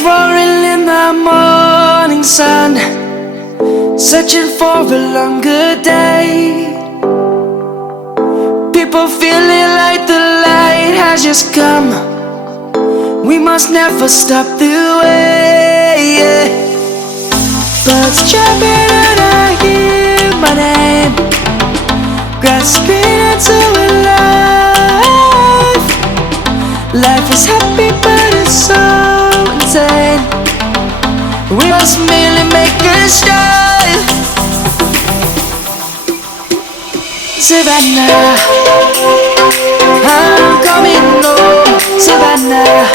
Lions roaring in the morning sun, searching for a longer day. People feeling like the light has just come. We must never stop the way. Birds chirping and I hear my name, grasping into a life. Life is happy but it's so insane. We must merely make a start. Savannah, I'm coming home. Savannah,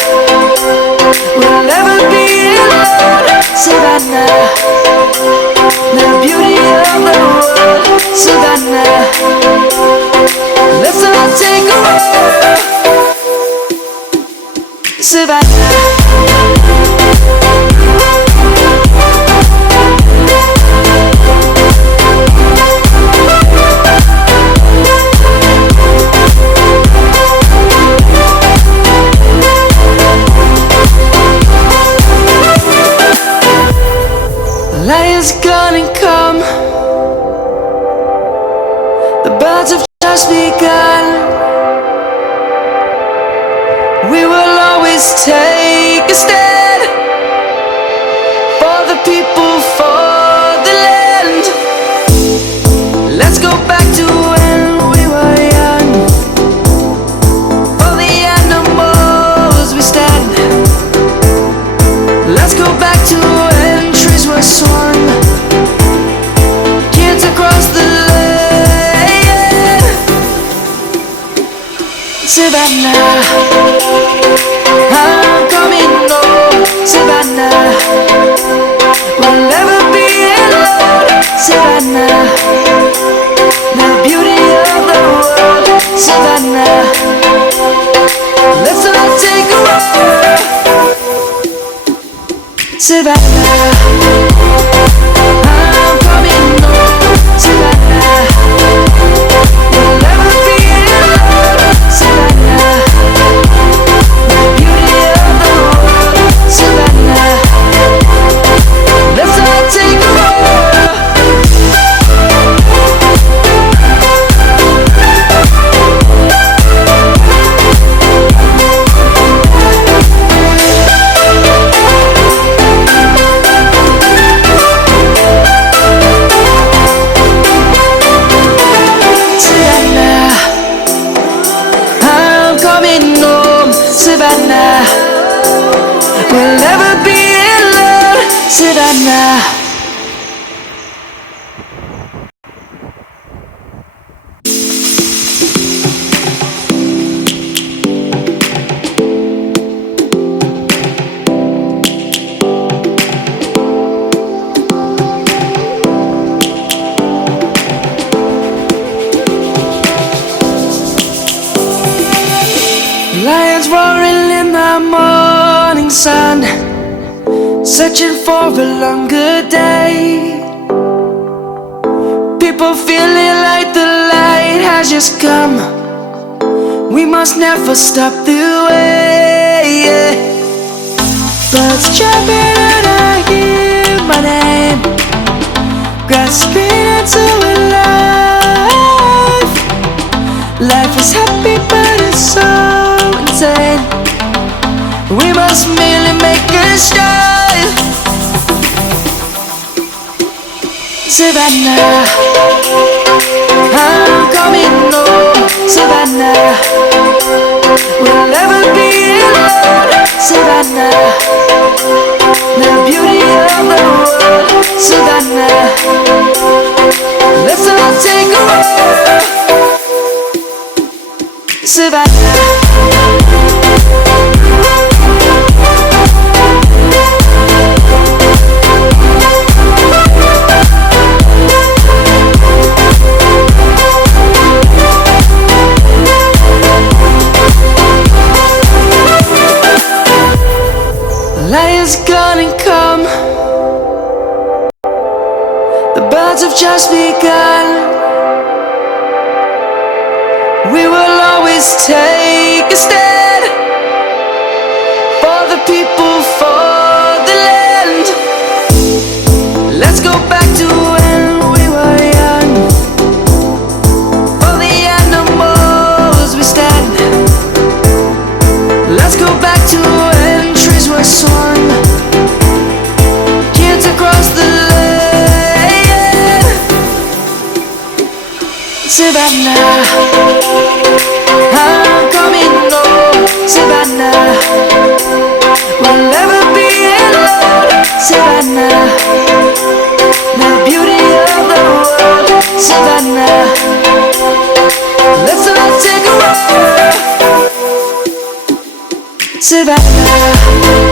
we'll never be alone. Savannah, the beauty of the world. Savannah, let's all take a walk. Savannah. Lion's gonna come. The birds have just begun. We will always take a stand for the people, for the land. Let's go back to when we were young. For the animals we stand. Let's go back to when trees were swung, kids across the land. Savannah, I'm coming home. Savannah, we'll never be alone. Savannah, the beauty of the world. Savannah, let's all take a walk. Savannah, I'm coming home. Savannah, we'll never be alone. Savannah, the beauty of the world. Savannah, let's all take a walk. Savannah, we'll never be alone. Savannah. Lions roaring in the morning sun, searching for a longer day. People feeling like the light has just come. We must never stop the way. Birds chirping and I hear my name, grasping into a life. Life is happy but it's so insane. We must merely make a start. Savannah, I'm coming home. Savannah, we'll never be alone. Savannah, the beauty of the world. Savannah, let's all take a walk. Savannah. Lion's gonna come. The birds have just begun. We will always take a stand for the people, for Savannah.